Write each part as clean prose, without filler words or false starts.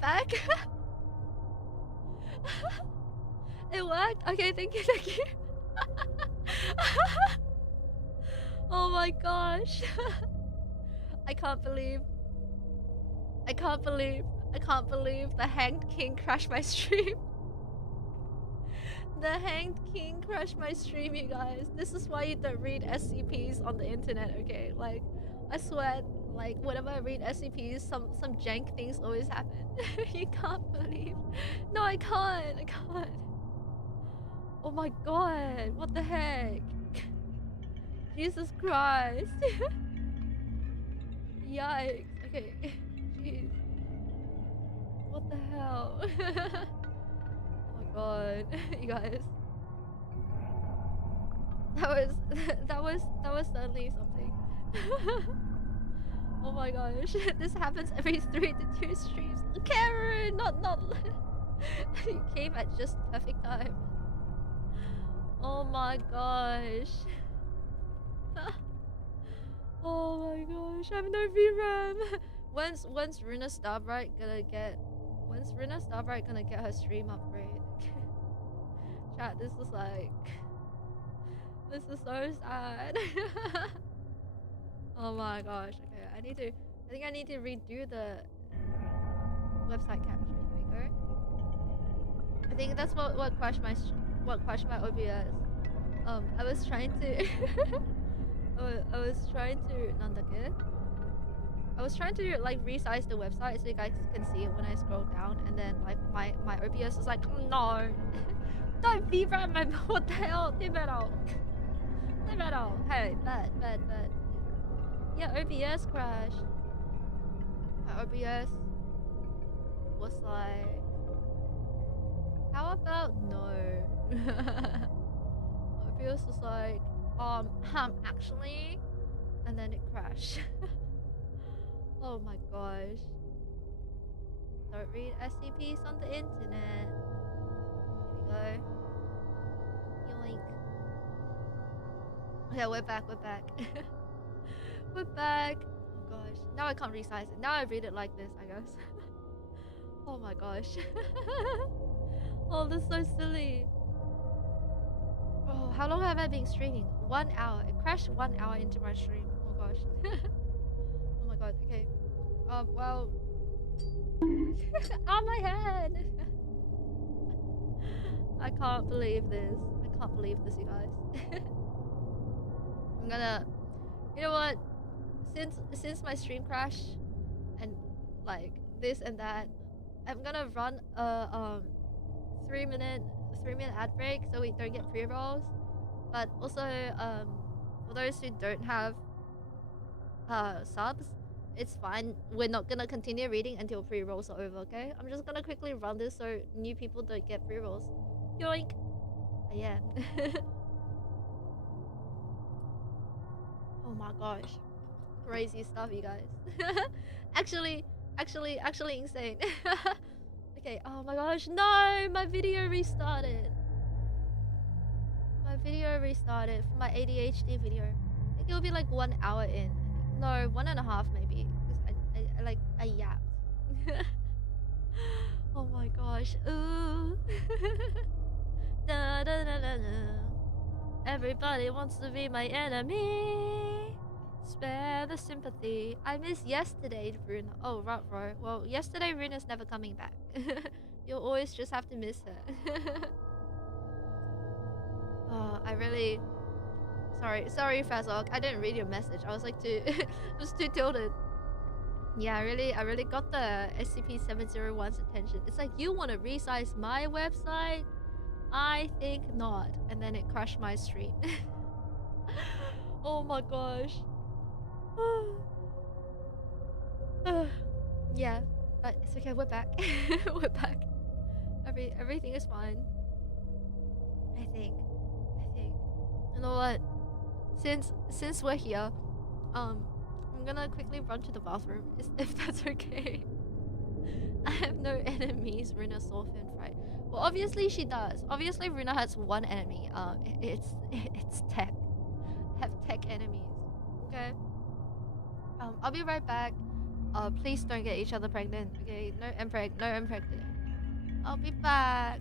back? It worked? Okay, thank you, thank you. Oh my gosh. I can't believe the Hanged King crashed my stream. The Hanged King crashed my stream, you guys. This is why you don't read SCPs on the internet, okay? Like, I swear, like, whenever I read SCPs, some jank things always happen. You can't believe. No, I can't. Oh my god, what the heck? Jesus Christ. Yikes. Okay. Jeez. What the hell? Oh my god. You guys. That was certainly something. Oh my gosh. This happens every 3 to 2 streams. Karen, not you came at just perfect time. Oh my gosh. Oh my gosh, I have no VRAM. When's Ruuna Starbright gonna get her stream upgrade? Chat, this is so sad. Oh my gosh. Okay, I think I need to redo the website capture. Here we go. I think that's what crashed my OBS. I was trying to I was trying to like resize the website so you guys can see it when I scroll down, and then like my OBS was like, no, don't VRAM my what the hell? Hey, bad. Yeah, OBS crashed. My OBS was like, how about no? OBS was like, actually, and then it crashed. Oh my gosh. Don't read SCPs on the internet. Here we go. Yoink. Okay, we're back. We're back. Oh gosh. Now I can't resize it. Now I read it like this, I guess. Oh my gosh. Oh, this is so silly. Oh, how long have I been streaming? 1 hour. It crashed 1 hour into my stream. Oh gosh. Oh my god. Okay. Well. On my head. I can't believe this. You guys. I'm gonna. You know what? Since my stream crashed, and like this and that, I'm gonna run a 3-minute ad break so we don't get pre-rolls. But also for those who don't have subs, it's fine. We're not gonna continue reading until pre-rolls are over, okay? I'm just gonna quickly run this so new people don't get pre-rolls. Yoink! Yeah. Oh my gosh. Crazy stuff, you guys. actually insane. Okay, oh my gosh, no! My video restarted. For my ADHD video. I think it'll be like 1 hour in. No, 1.5 maybe. Because I yapped. Oh my gosh. Ooh. Da, da, da, da, da. Everybody wants to be my enemy. Spare the sympathy. I miss yesterday, Ruuna. Oh, right. Well, yesterday Ruuna's never coming back. You'll always just have to miss her. Oh, I really... Sorry, Fazok. I didn't read your message. I was like too... I was too tilted. Yeah, I really got the SCP-701's attention. It's like, you want to resize my website? I think not. And then it crashed my stream. Oh my gosh. Yeah, but it's okay. We're back. We're back. Everything is fine. I think. You know what? Since we're here, I'm gonna quickly run to the bathroom, if that's okay. I have no enemies, Ruuna Sorfin, right? Well, obviously she does. Obviously Ruuna has one enemy. It's tech. I have tech enemies. Okay. I'll be right back. Please don't get each other pregnant. Okay, no impreg, no impreg today. I'll be back.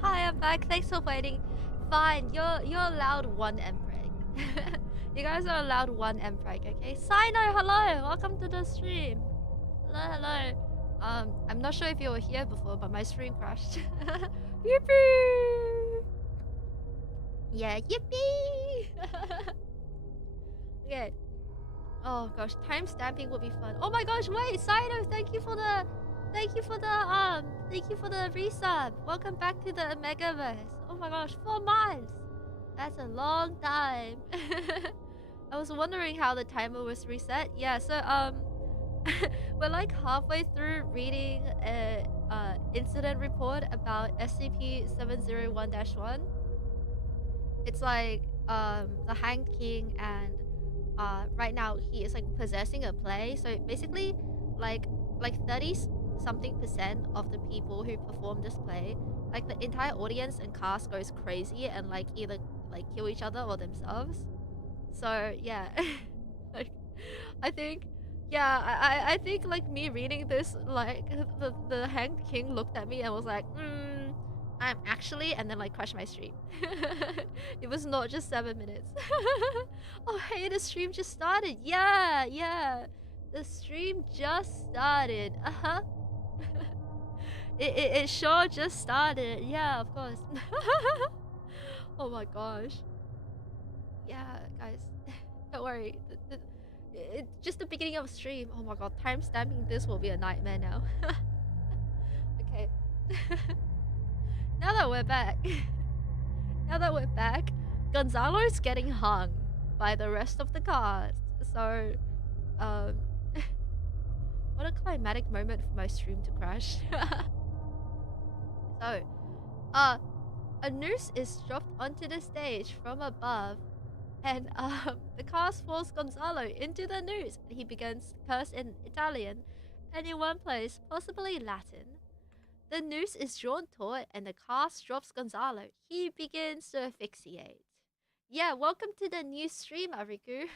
Hi, I'm back. Thanks for waiting. Fine, you're allowed one mpreg. You guys are allowed one mpreg, okay? Sino, hello. Welcome to the stream. Hello, hello. I'm not sure if you were here before, but my stream crashed. Yippee! Yeah, yippee! Okay. Oh gosh, time stamping would be fun. Oh my gosh, wait, Sino, thank you for the resub. Welcome back to the Megaverse. Oh my gosh, 4 months. That's a long time. I was wondering how the timer was reset. Yeah, so we're like halfway through reading a incident report about SCP-701-1. It's like the Hanged King, and right now he is like possessing a play. So basically, like 30 something percent of the people who perform this play, like the entire audience and cast goes crazy and like either like kill each other or themselves. So yeah, like I think, yeah, I think like me reading this, like the Hanged King looked at me and was like, I'm actually, and then like crashed my stream. It was not just 7 minutes. Oh hey, the stream just started. Yeah, yeah, the stream just started. It sure just started. Yeah, of course. Oh my gosh. Yeah, guys, don't worry. It's just the beginning of a stream. Oh my god, time stamping this will be a nightmare now. Okay. Now that we're back, Gonzalo's getting hung by the rest of the cast. So, um, what a climatic moment for my stream to crash. So, a noose is dropped onto the stage from above, and the cast forces Gonzalo into the noose. He begins to curse in Italian, and in one place, possibly Latin. The noose is drawn taut, and the cast drops Gonzalo. He begins to asphyxiate. Yeah, welcome to the new stream, Ariku.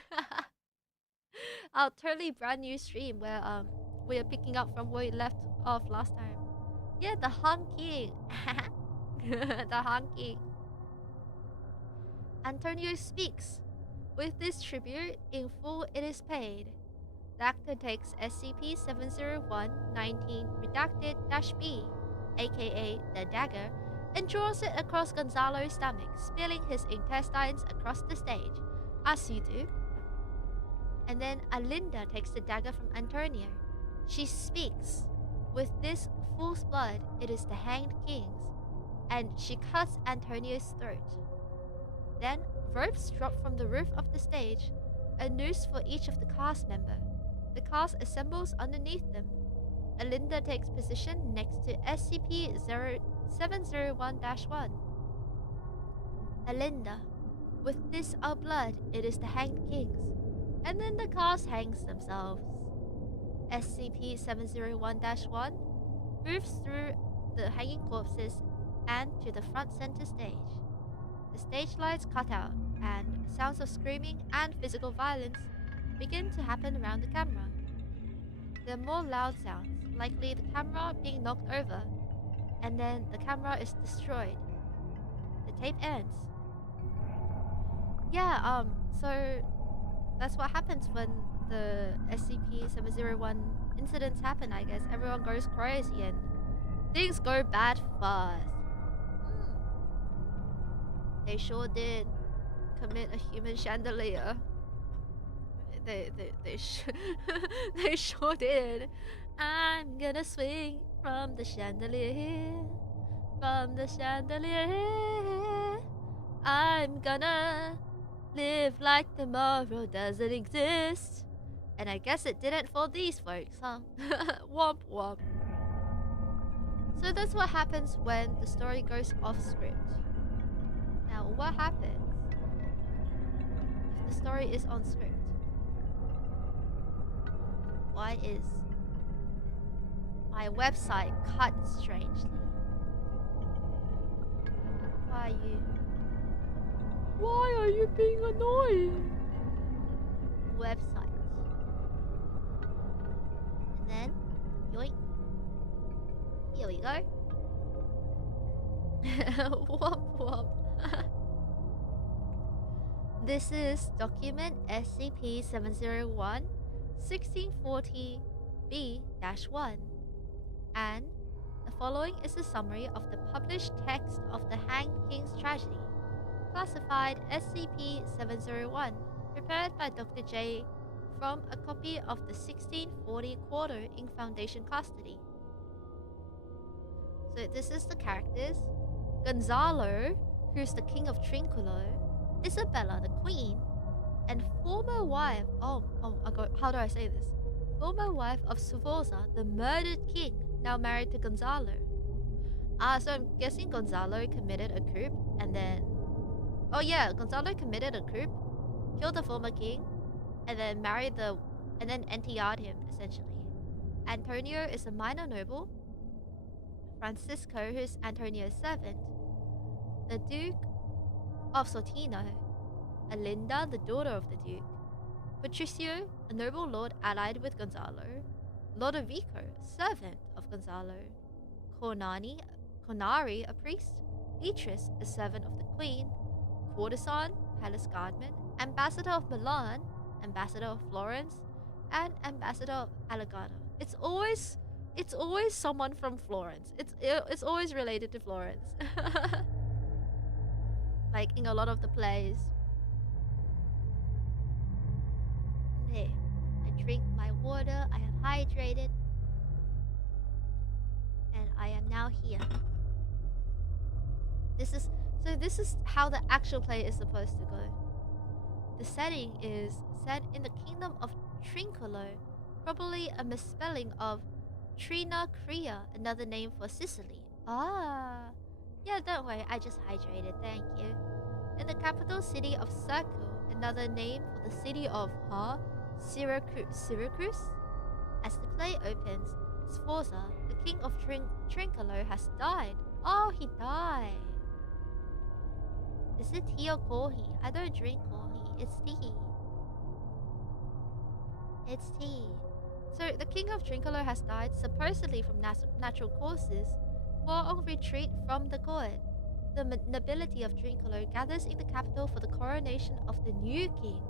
Our totally brand new stream where we are picking up from where we left off last time. Yeah, the honking. The honking. Antonio speaks. With this tribute, in full it is paid. The actor takes SCP-701-19 redacted-B, aka the dagger, and draws it across Gonzalo's stomach, spilling his intestines across the stage, as you do. And then Alinda takes the dagger from Antonio. She speaks. With this fool's blood, it is the Hanged King's, and she cuts Antonio's throat. Then, ropes drop from the roof of the stage, a noose for each of the cast member. The cast assembles underneath them. Alinda takes position next to SCP-701-1. Alinda, with this our blood, it is the Hanged King's. And then the cast hangs themselves. SCP-701-1 moves through the hanging corpses and to the front center stage. The stage lights cut out, and sounds of screaming and physical violence begin to happen around the camera. There are more loud sounds, likely the camera being knocked over. and then the camera is destroyed. The tape ends. Yeah, so that's what happens when the SCP-701 incidents happen, I guess. Everyone goes crazy and things go bad fast. They sure did commit a human chandelier. They they sure did. I'm gonna swing from the chandelier, from the chandelier. I'm gonna live like tomorrow doesn't exist. And I guess it didn't for these folks, huh? Womp womp. So that's what happens when the story goes off script. Now, what happens if the story is on script? Why is my website cut strangely? Why are you being annoying? Website. And then, yoink. Here we go. Womp womp. This is document SCP-701 1640B-1, and the following is a summary of the published text of the Hang King's tragedy, classified SCP-701, prepared by Dr. J from a copy of the 1640 Quarter in Foundation custody. So this is the characters. Gonzalo, who's the king of Trinculo, Isabella, the queen, and former wife, how do I say this? Former wife of Sforza, the murdered king, now married to Gonzalo. So I'm guessing Gonzalo committed a coup, and then... Oh yeah, Gonzalo committed a coup, killed the former king, and then married the... and then NTR'd him, essentially. Antonio is a minor noble. Francisco, who's Antonio's servant. The Duke of Sortino. Alinda, the daughter of the Duke. Patricio, a noble lord allied with Gonzalo. Lodovico, servant of Gonzalo. Cornari, a priest. Beatrice, a servant of the queen. Courtesan, palace guardman. Ambassador of Milan, ambassador of Florence, and ambassador of Allegado. It's always someone from Florence. It's always related to Florence. Like in a lot of the plays. There, I drink my water, I am hydrated, and I am now here. This is how the actual play is supposed to go. The setting is set in the kingdom of Trinculo, probably a misspelling of Trina Crea, another name for Sicily. Ah, yeah, don't worry, I just hydrated, thank you. In the capital city of Circle, another name for the city of, Syracuse? As the play opens, Sforza, the king of Trinculo, has died. Oh, he died. Is it tea or coffee? I don't drink coffee, it's tea. It's tea. So, the king of Trinculo has died, supposedly from natural causes, while on retreat from the court. The nobility of Trinculo gathers in the capital for the coronation of the new king,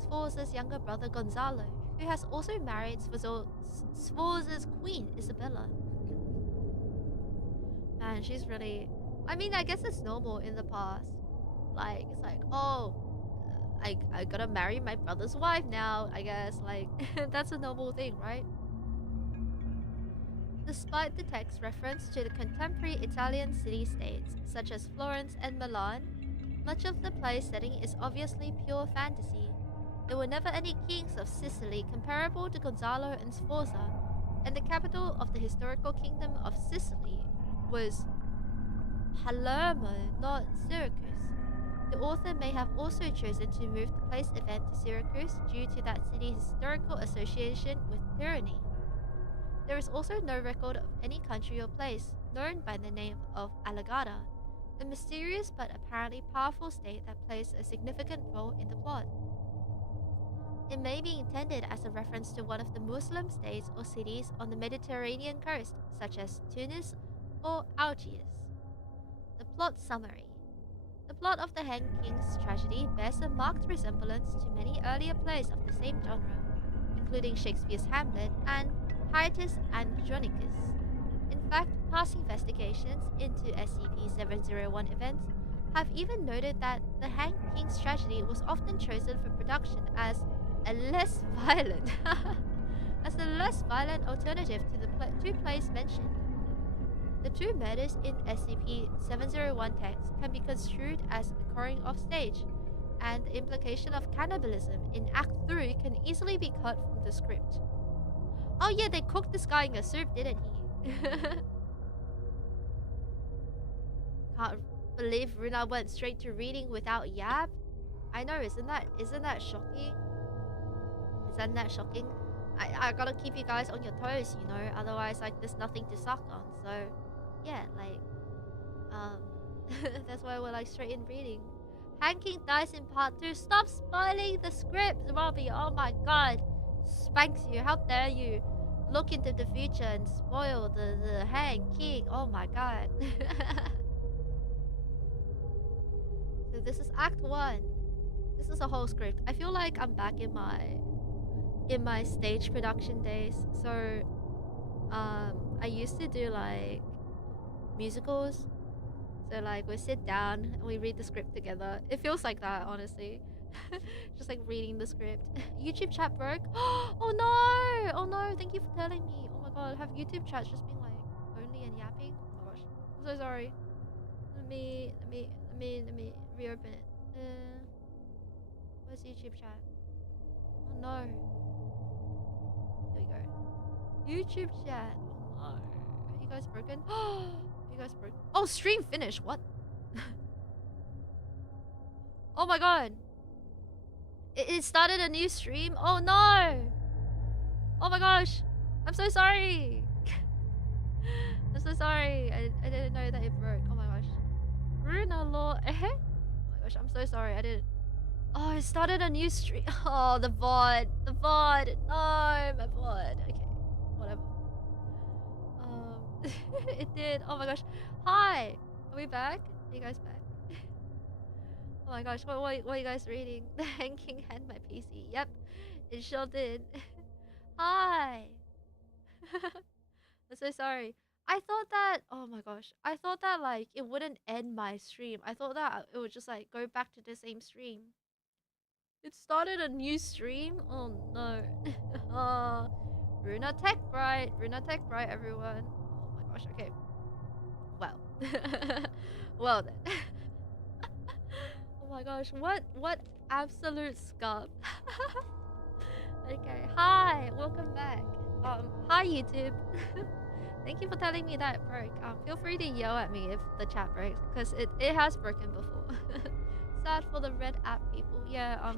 Sforza's younger brother Gonzalo, who has also married Sforza's queen, Isabella. Man, she's really... I mean, I guess it's normal in the past. Like, it's like, oh, I gotta marry my brother's wife now, I guess. Like, that's a normal thing, right? Despite the text's reference to the contemporary Italian city-states, such as Florence and Milan, much of the play's setting is obviously pure fantasy. There were never any kings of Sicily comparable to Gonzalo and Sforza, and the capital of the historical kingdom of Sicily was Palermo, not Syracuse. The author may have also chosen to move the play's event to Syracuse due to that city's historical association with tyranny. There is also no record of any country or place known by the name of Allegada, a mysterious but apparently powerful state that plays a significant role in the plot. It may be intended as a reference to one of the Muslim states or cities on the Mediterranean coast, such as Tunis, or Algiers. The plot summary. The plot of The Hanged King's Tragedy bears a marked resemblance to many earlier plays of the same genre, including Shakespeare's Hamlet and Titus Andronicus. In fact, past investigations into SCP-701 events have even noted that The Hanged King's Tragedy was often chosen for production as a less violent alternative to the two plays mentioned. The two murders in SCP-701 text can be construed as occurring off stage, and the implication of cannibalism in Act 3 can easily be cut from the script. Oh yeah, they cooked this guy in a soup, didn't he? Can't believe Ruuna went straight to reading without Yab. I know, isn't that shocking? Isn't that shocking? I gotta keep you guys on your toes, you know, otherwise like there's nothing to suck on. So yeah, like that's why we're like straight in reading. Hanking dies in part 2. Stop spoiling the script, Robbie. Oh my god. Spanks you. How dare you look into the future and spoil the Hang King. Oh my god. So this is Act 1. This is a whole script. I feel like I'm back in my stage production days. So I used to do like musicals. So like we sit down and we read the script together. It feels like that, honestly. Just like reading the script. YouTube chat broke. Oh no! Oh no! Thank you for telling me. Oh my god, have YouTube chats just been like lonely and yapping? Oh my gosh, I'm so sorry. Let me reopen it. Where's YouTube chat? Oh no. Here we go. YouTube chat. Oh no. Are you guys broken? Are you guys broken? Oh, stream finished. What? Oh my god. It started a new stream? Oh no! Oh my gosh! I'm so sorry! I'm so sorry. I didn't know that it broke. Oh my gosh. Ruuna law. Oh my gosh, I'm so sorry. I didn't. Oh, it started a new stream. Oh, the VOD. The VOD. No, my VOD. Okay. Whatever. It did. Oh my gosh. Hi! Are we back? Are you guys back? Oh my gosh, what are you guys reading? The Hanging Hand My PC. Yep, it sure did. Hi! I'm so sorry. I thought that, oh my gosh, I thought that like it wouldn't end my stream. I thought that it would just like go back to the same stream. It started a new stream? Oh no. Ruuna Bright. Ruuna Bright, everyone. Oh my gosh, okay. Well. Well then. Oh my gosh, what absolute scum. Okay, hi, welcome back. Hi YouTube. Thank you for telling me that it broke. Feel free to yell at me if the chat breaks, because it has broken before. Sad for the red app people. Yeah,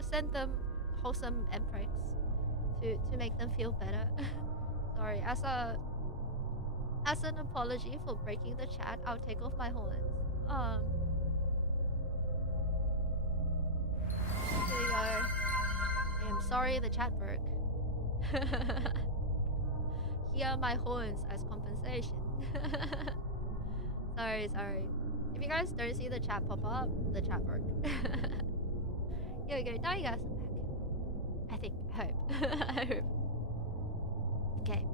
send them wholesome emprecs to make them feel better. Sorry, as an apology for breaking the chat, I'll take off my horns. Here we go. I am sorry the chat broke. Here are my horns as compensation. Sorry. If you guys don't see the chat pop up, the chat broke. Here we go. Now you guys are back. I think. I hope. I hope. Okay.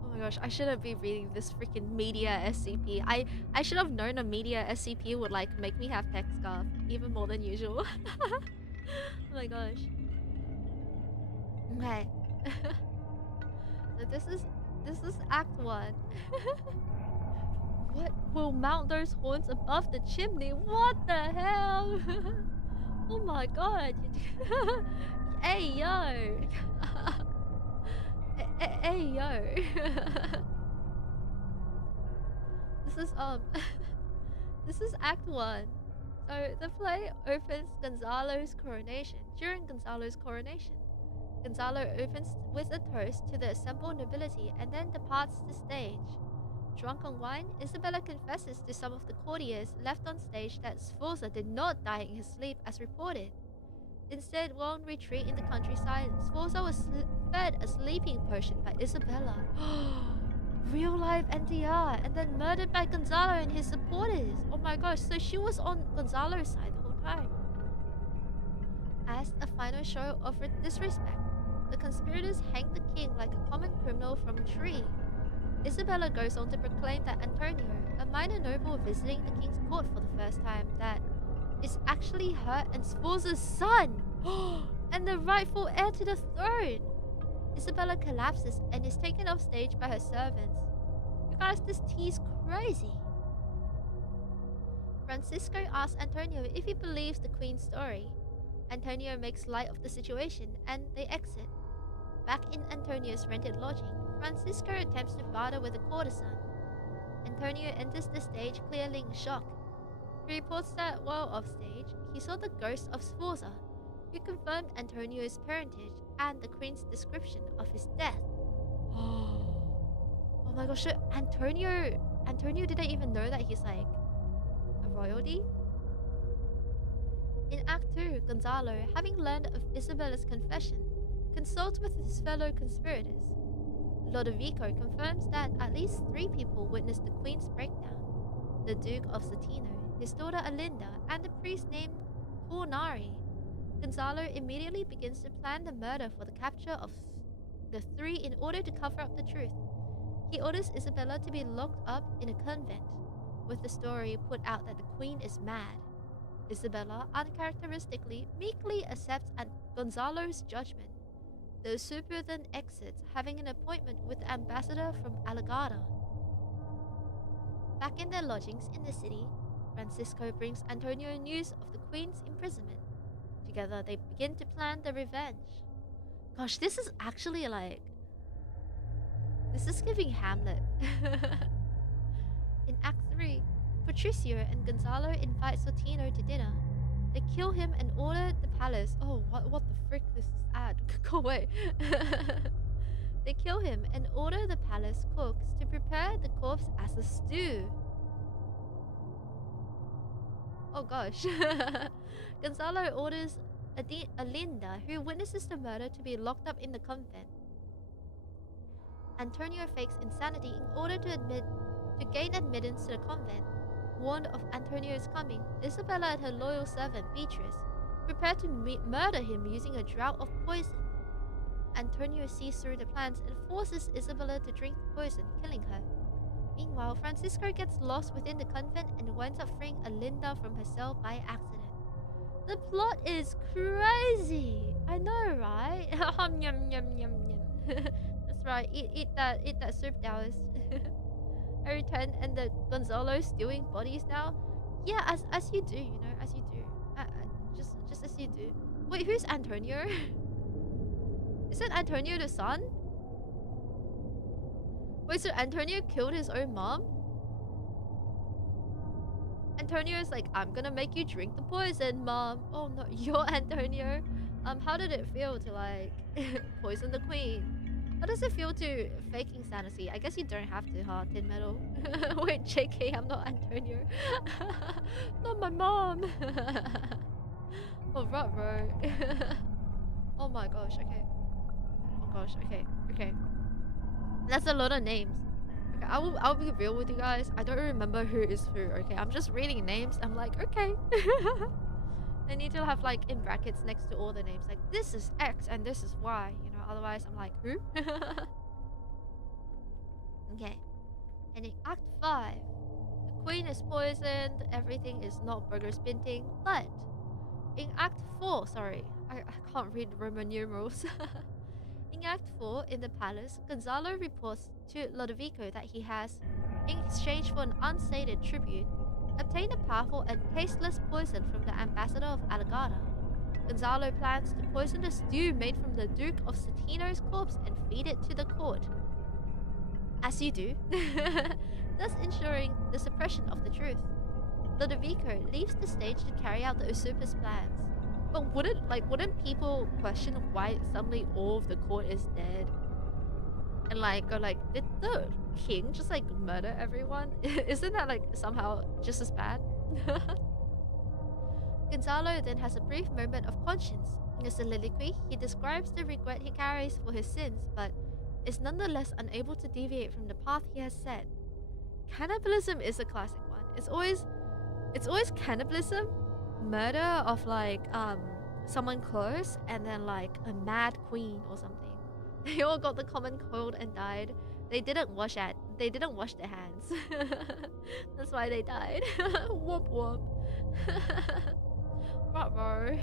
Oh my gosh, I shouldn't be reading this freaking media SCP. I should have known a media SCP would like make me have tech scarf even more than usual. Oh my gosh. Okay. So this is Act 1. What will mount those horns above the chimney? What the hell? Oh my god. Hey yo. Hey yo. This is Act 1. So the play opens Gonzalo's coronation. During Gonzalo's coronation, Gonzalo opens with a toast to the assembled nobility and then departs the stage. Drunk on wine, Isabella confesses to some of the courtiers left on stage that Sforza did not die in his sleep as reported. Instead, while on retreat in the countryside, Sforza was fed a sleeping potion by Isabella. real life NTR, and then murdered by Gonzalo and his supporters. Oh my gosh, so she was on Gonzalo's side the whole time. As a final show of disrespect, the conspirators hang the king like a common criminal from a tree. Isabella goes on to proclaim that Antonio, a minor noble visiting the king's court for the first time, that is actually her and Sforza's son, and the rightful heir to the throne. Isabella collapses and is taken off stage by her servants. You guys, this tea's crazy. Francisco asks Antonio if he believes the queen's story. Antonio makes light of the situation and they exit. Back in Antonio's rented lodging, Francisco attempts to barter with a courtesan. Antonio enters the stage clearly in shock. He reports that while off stage, he saw the ghost of Sforza, who confirmed Antonio's parentage and the queen's description of his death. Oh my gosh, so Antonio didn't even know that he's like a royalty? In Act 2, Gonzalo, having learned of Isabella's confession, consults with his fellow conspirators. Lodovico confirms that at least 3 people witnessed the queen's breakdown: the Duke of Cetino, his daughter Alinda, and the priest named Cornari. Gonzalo immediately begins to plan the murder for the capture of the 3 in order to cover up the truth. He orders Isabella to be locked up in a convent, with the story put out that the queen is mad. Isabella, uncharacteristically, meekly accepts Gonzalo's judgment, though Super then exits, having an appointment with the ambassador from Alagada. Back in their lodgings in the city, Francisco brings Antonio news of the queen's imprisonment. Together, they begin to plan the revenge. Gosh, this is actually like... this is giving Hamlet. In Act 3, Patricio and Gonzalo invite Sotino to dinner. They kill him and order the palace... oh, what the frick is this ad? Go away. They kill him and order the palace cooks to prepare the corpse as a stew. Oh gosh. Gonzalo orders Alinda, who witnesses the murder, to be locked up in the convent. Antonio fakes insanity in order to gain admittance to the convent. Warned of Antonio's coming, Isabella and her loyal servant Beatrice prepare to murder him using a draught of poison. Antonio sees through the plans and forces Isabella to drink the poison, killing her. Meanwhile, Francisco gets lost within the convent and winds up freeing Alinda from her cell by accident. The plot is crazy! I know, right? Yum, yum, yum, yum. That's right, eat that soup, Taoist. I return and the Gonzalo stewing bodies now. Yeah, as you do, you know, as you do. Just as you do. Wait, who's Antonio? Isn't Antonio the son? Wait, so Antonio killed his own mom? Antonio's like, I'm gonna make you drink the poison, mom. Oh no, you're Antonio. How did it feel to like poison the queen? How does it feel to fake insanity? I guess you don't have to, huh, Tin Metal? Wait, JK, I'm not Antonio. Not my mom. Oh, bro. Oh my gosh, okay. Oh gosh, okay. That's a lot of names. Okay, I'll be real with you guys. I don't remember who is who, okay? I'm just reading names. I'm like, okay. I need to have like in brackets next to all the names. Like, this is X and this is Y, you know? Otherwise, I'm like, who? Okay. And in Act 5, the queen is poisoned. Everything is not burger spinting. But in Act 4, sorry. I can't read Roman numerals. In Act 4, in the palace, Gonzalo reports to Lodovico that he has, in exchange for an unstated tribute, obtained a powerful and tasteless poison from the ambassador of Alagada. Gonzalo plans to poison the stew made from the Duke of Cetino's corpse and feed it to the court. As you do, thus ensuring the suppression of the truth. Lodovico leaves the stage to carry out the usurper's plans. But wouldn't people question why suddenly all of the court is dead? And like go like, did the king just like murder everyone? Isn't that like somehow just as bad? Gonzalo then has a brief moment of conscience. In a soliloquy, he describes the regret he carries for his sins, but is nonetheless unable to deviate from the path he has set. Cannibalism is a classic one. It's always cannibalism, murder of like someone close, and then like a mad queen or something. They all got the common cold and died. They didn't wash their hands. That's why they died. Womp womp. Ruh-roh.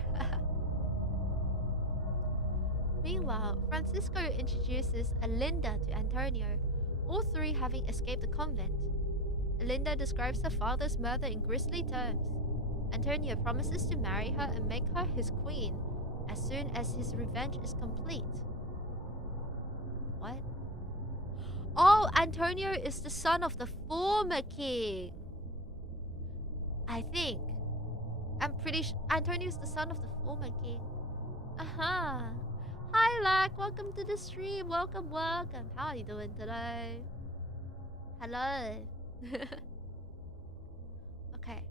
Meanwhile, Francisco introduces Alinda to Antonio, all three having escaped the convent. Alinda describes her father's murder in grisly terms. Antonio promises to marry her and make her his queen as soon as his revenge is complete. What? Oh, Antonio is the son of the former king. I think. I'm pretty sure Antonio is the son of the former king. Aha. Hi, Lack. Welcome to the stream. Welcome, welcome. How are you doing today? Hello. Okay.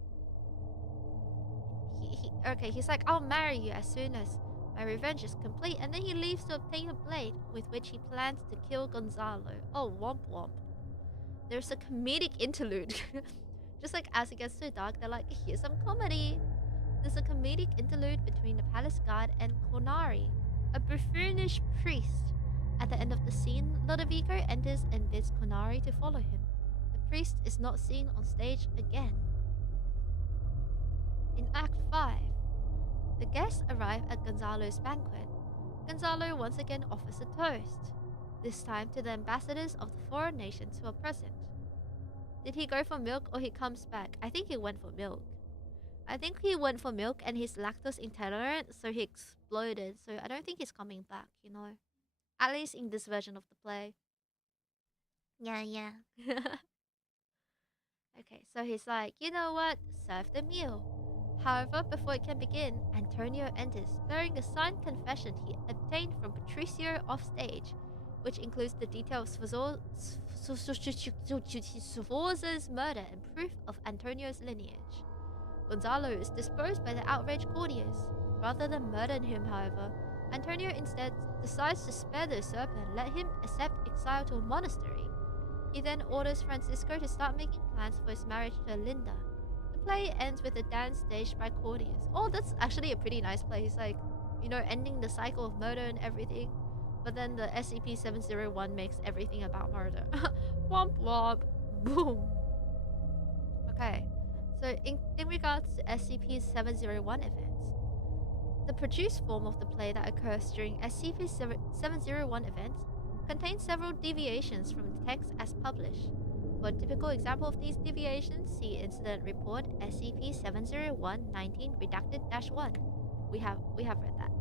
He's like, I'll marry you as soon as my revenge is complete, and then he leaves to obtain a blade with which he plans to kill Gonzalo. Oh, womp womp. There's a comedic interlude. Just like as it gets too dark, they're like, here's some comedy. There's a comedic interlude between the palace guard and Cornari, a buffoonish priest. At the end of the scene, Lodovico enters and bids Cornari to follow him. The priest is not seen on stage again. In Act 5, the guests arrive at Gonzalo's banquet. Gonzalo once again offers a toast, this time to the ambassadors of the foreign nations who are present. Did he go for milk or he comes back? I think he went for milk. I think he went for milk and he's lactose intolerant, so he exploded. So I don't think he's coming back, you know. At least in this version of the play. Yeah. Okay, so he's like, you know what? Serve the meal. However, before it can begin, Antonio enters, bearing a signed confession he obtained from Patricio offstage, which includes the details of Sforza's murder and proof of Antonio's lineage. Gonzalo is dispersed by the outraged courtiers. Rather than murder him, however, Antonio instead decides to spare the usurper and let him accept exile to a monastery. He then orders Francisco to start making plans for his marriage to Alinda. The play ends with a dance staged by courtiers. Oh, that's actually a pretty nice play. He's like, you know, ending the cycle of murder and everything. But then the SCP-701 makes everything about murder. Womp womp. Boom. Okay. So in regards to SCP-701 events, the produced form of the play that occurs during SCP-701 events contains several deviations from the text as published. For a typical example of these deviations, see Incident Report SCP-701-19 Redacted-1. We have read that.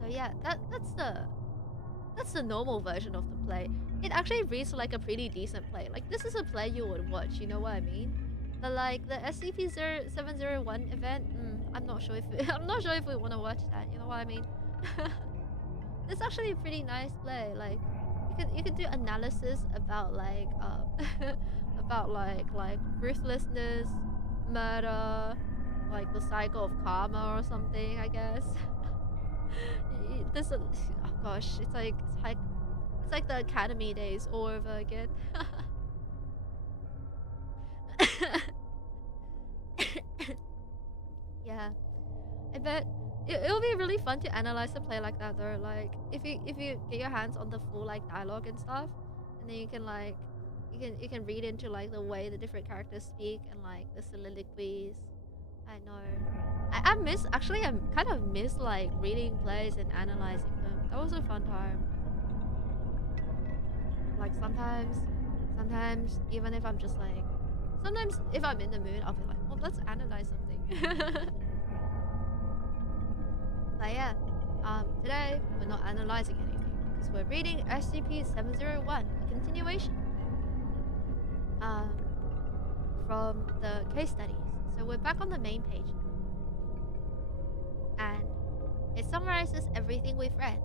So yeah, that's the normal version of the play. It actually reads like a pretty decent play. Like, this is a play you would watch, you know what I mean? But like the SCP-701 event, I'm not sure if we want to watch that. You know what I mean? It's actually a pretty nice play. Like, you could do analysis about like about like ruthlessness, murder, like the cycle of karma or something, I guess. This, oh gosh, it's like the academy days all over again. Yeah, I bet it'll be really fun to analyze a play like that though. Like if you get your hands on the full like dialogue and stuff, and then you can like you can read into like the way the different characters speak and like the soliloquies. I know. I kind of miss like reading plays and analyzing them. That was a fun time. Like sometimes even if I'm just like, sometimes if I'm in the mood, I'll be like, well, let's analyze something. But yeah, today we're not analyzing anything because we're reading SCP-701, a continuation from the case studies. So we're back on the main page and it summarizes everything we've read.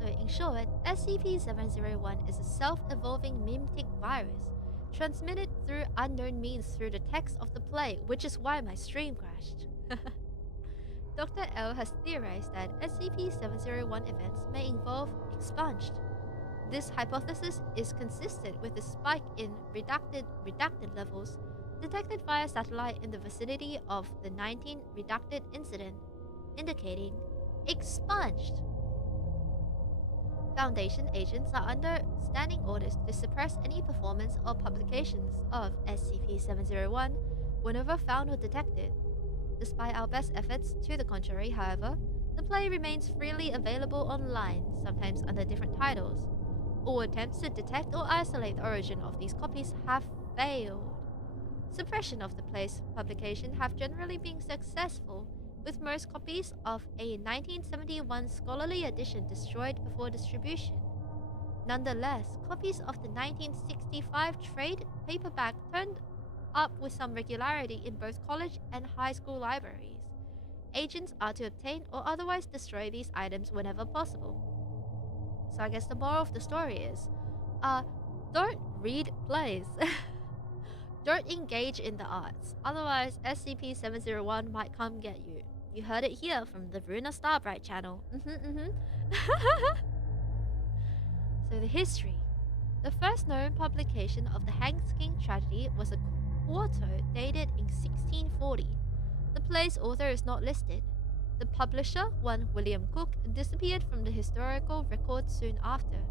So in short, SCP-701 is a self-evolving mimetic virus transmitted through unknown means through the text of the play, which is why my stream crashed. Dr. L has theorized that SCP-701 events may involve expunged. This hypothesis is consistent with the spike in redacted levels detected via satellite in the vicinity of the 19 redacted incident, indicating expunged. Foundation agents are under standing orders to suppress any performance or publications of SCP-701 whenever found or detected. Despite our best efforts to the contrary, however, the play remains freely available online, sometimes under different titles. All attempts to detect or isolate the origin of these copies have failed. Suppression of the play's publication have generally been successful, with most copies of a 1971 scholarly edition destroyed before distribution. Nonetheless, copies of the 1965 trade paperback turned up with some regularity in both college and high school libraries. Agents are to obtain or otherwise destroy these items whenever possible. So I guess the moral of the story is, don't read plays. Don't engage in the arts, otherwise SCP-701 might come get you. You heard it here from the Ruuna Starbright channel. So the history. The first known publication of the Hanks King tragedy was a quarto dated in 1640. The play's author is not listed. The publisher, one William Cook, disappeared from the historical record soon after.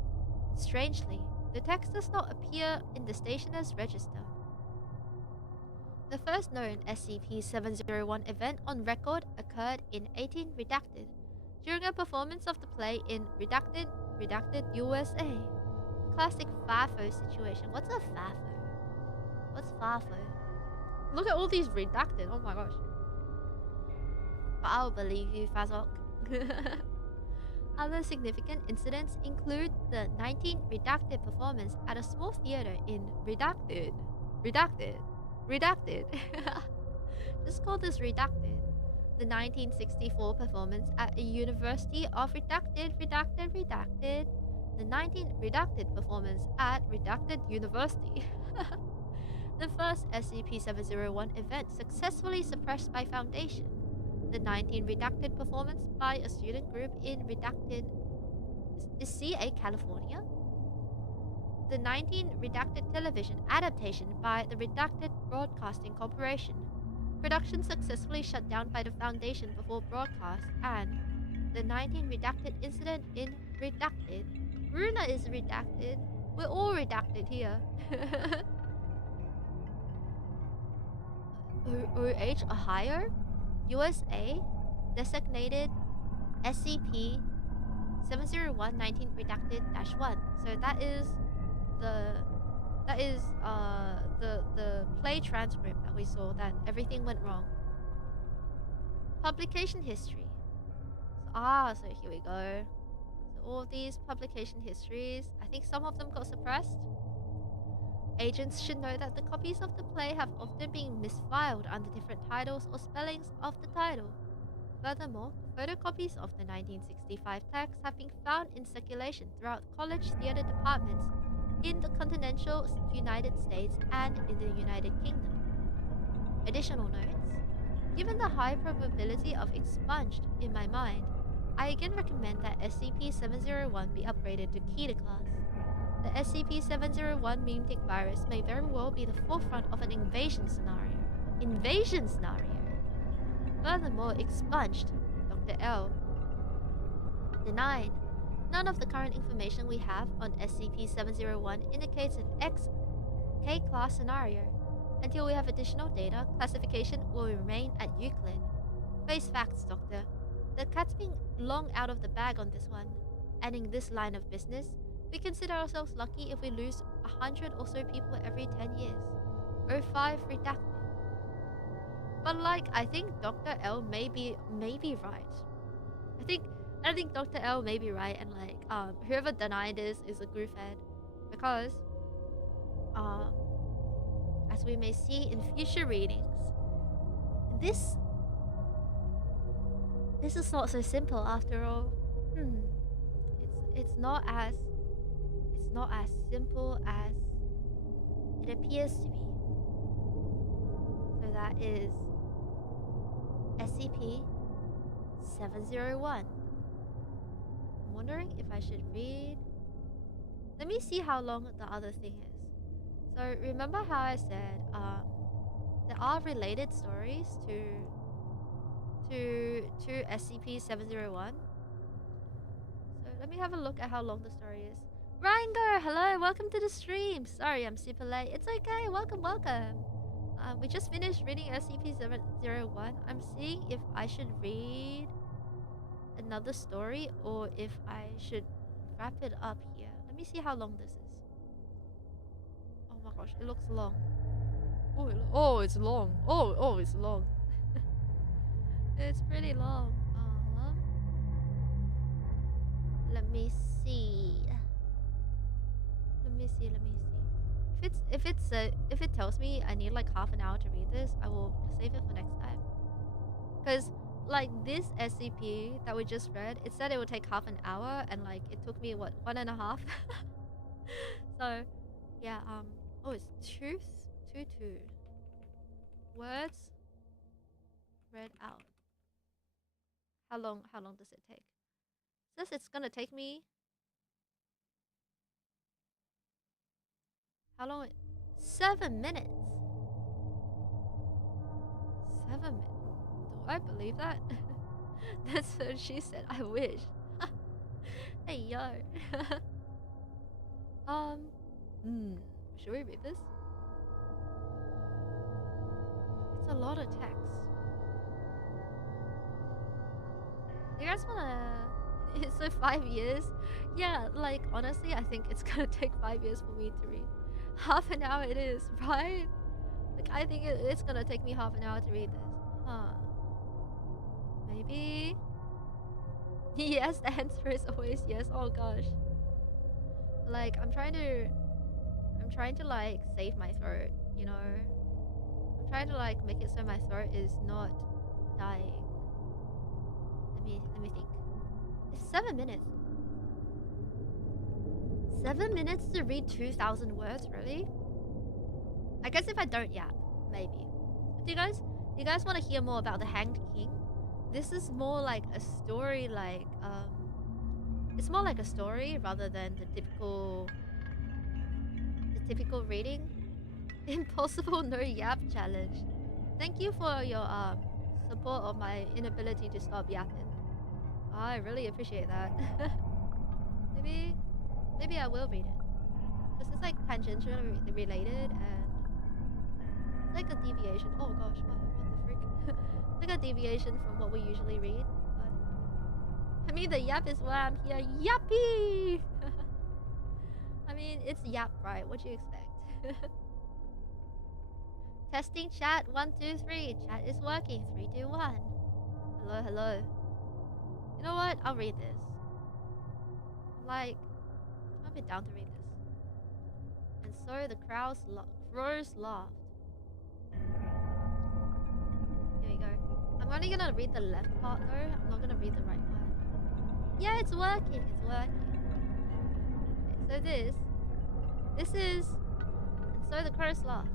Strangely, the text does not appear in the stationer's register. The first known SCP-701 event on record occurred in 18 Redacted, during a performance of the play in Redacted USA. A classic FAFO situation. What's a FAFO? What's FAFO? Look at all these Redacted, oh my gosh. But I'll believe you, Fazok. Other significant incidents include the 19 Redacted performance at a small theater in Redacted. Just call this Redacted. The 1964 performance at a University of Redacted. The 19 Redacted performance at Redacted University. The first SCP-701 event successfully suppressed by Foundation. The 19 Redacted performance by a student group in Redacted is CA, California. The 19 Redacted television adaptation by the Redacted Broadcasting Corporation. Production successfully shut down by the Foundation before broadcast, and the 19 Redacted incident in Redacted. Ruuna is redacted. We're all redacted here. OH, Ohio, USA, designated SCP-701 19 Redacted-1. So that is the play transcript that we saw that everything went wrong. Publication history. So here we go. So all these publication histories, I think some of them got suppressed. Agents should know that the copies of the play have often been misfiled under different titles or spellings of the title. Furthermore, photocopies of the 1965 text have been found in circulation throughout college theater departments in the continental United States and in the United Kingdom. Additional notes: given the high probability of expunged in my mind, I again recommend that SCP-701 be upgraded to Key class. The SCP-701 meme-tick virus may very well be the forefront of an invasion scenario. Furthermore, expunged. Dr. L. Denied. None of the current information we have on SCP-701 indicates an K-class scenario. Until we have additional data, classification will remain at Euclid. Face facts, Doctor. The cat's been long out of the bag on this one. And in this line of business, we consider ourselves lucky if we lose 100 or so people every 10 years. 05 redacted. But I think Dr. L may be right. I think Dr. L may be right, and whoever denied this is a goofhead, because as we may see in future readings, this is not so simple after all. It's not as simple as it appears to be. So that is SCP-701. I'm wondering if I should read Let me see how long the other thing is. So remember how I said there are related stories to SCP-701. So let me have a look at how long the story is. Rango, hello, welcome to the stream. Sorry, I'm super late. It's okay. Welcome, welcome. We just finished reading SCP-701. I'm seeing if I should read another story or if I should wrap it up here. Let me see how long this is. Oh my gosh, it looks long. Oh, it's long. Oh, it's long. It's pretty long. Let me see. Let me see. If it tells me I need like half an hour to read this, I will save it for next time. Cause like this SCP that we just read, it said it would take half an hour, and like it took me what 1.5. So yeah. Oh, it's truth two words read out. How long does it take? It says it's gonna take me. How long? 7 minutes. 7 minutes. Do I believe that? That's what she said. I wish. Hey yo. Should we read this? It's a lot of text. You guys wanna? So 5 years? Yeah, like honestly, I think it's gonna take 5 years for me to read. Half an hour it is, right? Like I think it's gonna take me half an hour to read this. Huh? Maybe. Yes, the answer is always yes. Oh gosh. Like I'm trying to like save my throat, you know. I'm trying to like make it so my throat is not dying. Let me think. It's 7 minutes. 7 minutes to read 2,000 words, really? I guess if I don't yap, maybe. Do you guys want to hear more about the Hanged King? This is more like a story, like it's more like a story rather than the typical reading. Impossible no yap challenge. Thank you for your support of my inability to stop yapping. I really appreciate that. maybe I will read it because it's like tangentially related and it's like a deviation. Oh gosh, what the frick? It's like a deviation from what we usually read. But I mean, the yap is why I'm here. Yappy! I mean, it's yap, right? What do you expect? Testing chat 1 2 3. Chat is working. 3 2 1. Hello, hello. You know what? I'll read this. Like, I'll be down to read this. And so the crows laughed. Here we go. I'm only gonna read the left part though. I'm not gonna read the right part. Yeah, it's working. It's working. Okay, so this is, and so the crows laughed.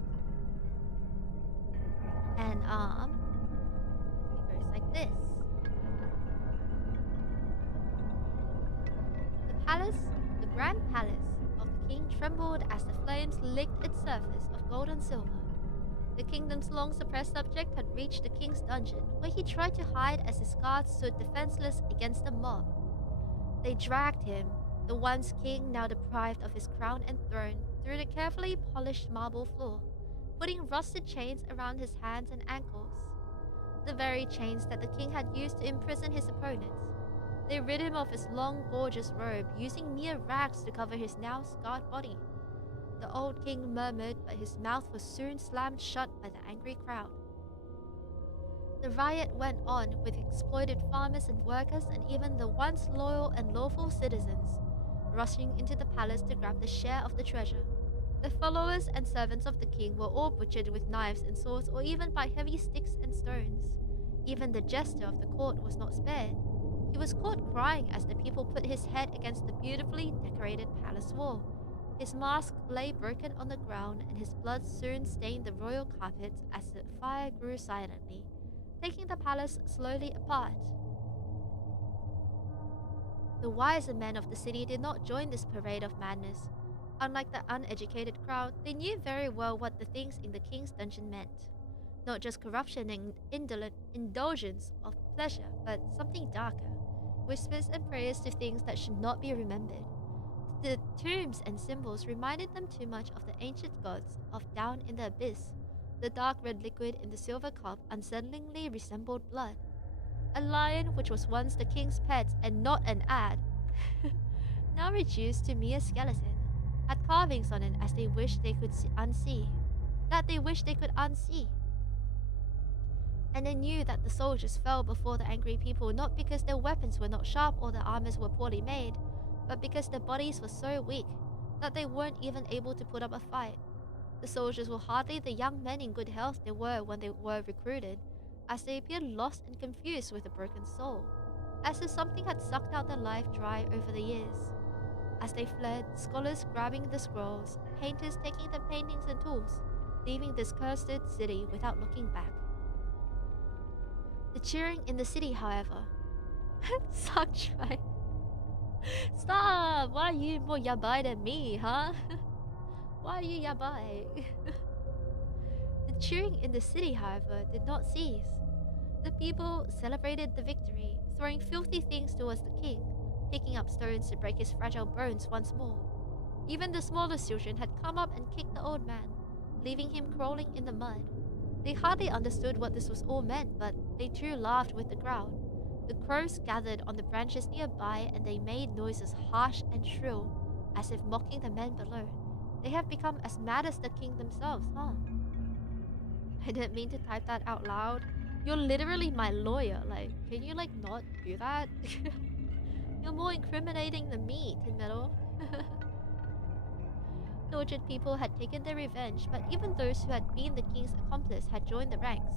And it goes like this. The grand palace of the king trembled as the flames licked its surface of gold and silver. The kingdom's long-suppressed subject had reached the king's dungeon, where he tried to hide as his guards stood defenseless against the mob. They dragged him, the once king now deprived of his crown and throne, through the carefully polished marble floor, putting rusted chains around his hands and ankles. The very chains that the king had used to imprison his opponents. They rid him of his long, gorgeous robe, using mere rags to cover his now scarred body. The old king murmured, but his mouth was soon slammed shut by the angry crowd. The riot went on, with exploited farmers and workers and even the once loyal and lawful citizens rushing into the palace to grab their share of the treasure. The followers and servants of the king were all butchered with knives and swords or even by heavy sticks and stones. Even the jester of the court was not spared. He was caught crying as the people put his head against the beautifully decorated palace wall. His mask lay broken on the ground, and his blood soon stained the royal carpets as the fire grew silently, taking the palace slowly apart. The wiser men of the city did not join this parade of madness. Unlike the uneducated crowd, they knew very well what the things in the king's dungeon meant. Not just corruption and indolent indulgence of pleasure, but something darker. Whispers and prayers to things that should not be remembered. The tombs and symbols reminded them too much of the ancient gods of down in the abyss. The dark red liquid in the silver cup unsettlingly resembled blood. A lion, which was once the king's pet and not an ad, now reduced to mere skeleton, had carvings on it as they wished they could unsee. That they wished they could unsee. And they knew that the soldiers fell before the angry people not because their weapons were not sharp or their armors were poorly made, but because their bodies were so weak that they weren't even able to put up a fight. The soldiers were hardly the young men in good health they were when they were recruited, as they appeared lost and confused with a broken soul, as if something had sucked out their life dry over the years. As they fled, scholars grabbing the scrolls, painters taking their paintings and tools, leaving this cursed city without looking back. The cheering in the city, however, sucked right. Stop! Why are you more yabai than me, huh? Why are you yabai? The cheering in the city, however, did not cease. The people celebrated the victory, throwing filthy things towards the king, picking up stones to break his fragile bones once more. Even the smallest children had come up and kicked the old man, leaving him crawling in the mud. They hardly understood what this was all meant, but they too laughed with the crowd. The crows gathered on the branches nearby, and they made noises harsh and shrill, as if mocking the men below. They have become as mad as the king themselves, huh? I didn't mean to type that out loud. You're literally my lawyer. Like, can you not do that? You're more incriminating than me, Tinmetal. Tortured people had taken their revenge, but even those who had been the king's accomplice had joined the ranks.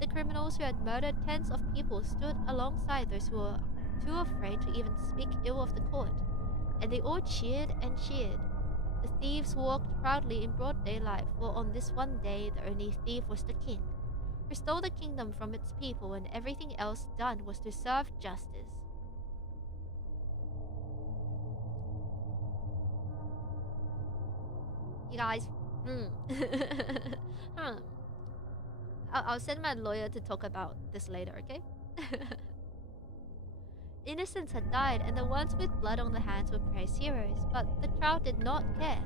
The criminals who had murdered tens of people stood alongside those who were too afraid to even speak ill of the court, and they all cheered and cheered. The thieves walked proudly in broad daylight, for on this one day the only thief was the king, who stole the kingdom from its people, and everything else done was to serve justice. You guys, I'll send my lawyer to talk about this later, okay? Innocents had died, and the ones with blood on their hands were praised heroes, but the crowd did not care.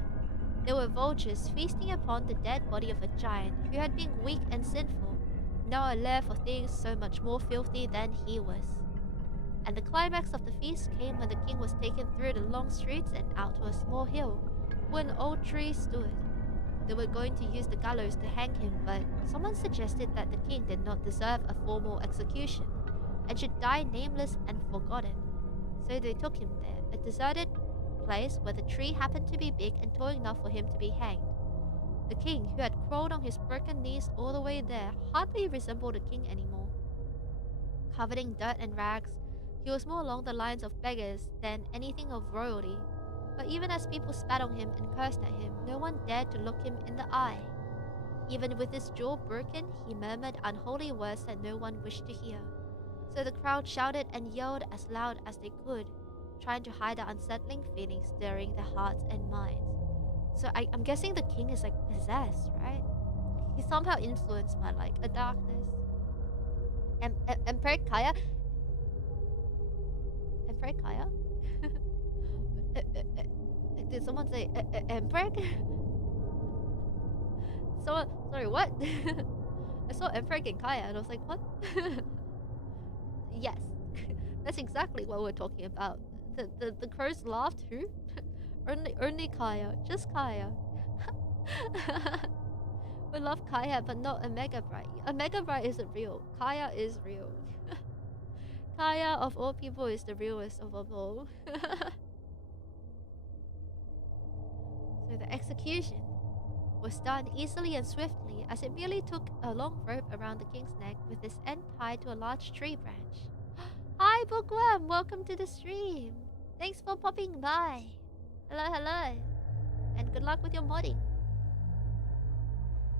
There were vultures feasting upon the dead body of a giant who had been weak and sinful, now a lair for things so much more filthy than he was. And the climax of the feast came when the king was taken through the long streets and out to a small hill, where an old tree stood. They were going to use the gallows to hang him, but someone suggested that the king did not deserve a formal execution, and should die nameless and forgotten. So they took him there, a deserted place where the tree happened to be big and tall enough for him to be hanged. The king, who had crawled on his broken knees all the way there, hardly resembled a king anymore. Covered in dirt and rags, he was more along the lines of beggars than anything of royalty. But even as people spat on him and cursed at him, no one dared to look him in the eye. Even with his jaw broken, he murmured unholy words that no one wished to hear. So the crowd shouted and yelled as loud as they could, trying to hide the unsettling feelings stirring their hearts and minds. So I'm guessing the king is possessed, right? He's somehow influenced by a darkness. Emperor Kaya? Emperor Kaya? Did someone say Emperor? Someone, sorry, what? I saw Emperor and Kaya and I was like, what? Yes, that's exactly what we're talking about. The crows laughed. Who? only Kaya, just Kaya. We love Kaya, but not a Mega Bright. A Mega Bright isn't real. Kaya is real. Kaya of all people is the realest of all. So the execution was done easily and swiftly, as it merely took a long rope around the king's neck with its end tied to a large tree branch. Hi Bookworm, welcome to the stream. Thanks for popping by. Hello. And good luck with your modding.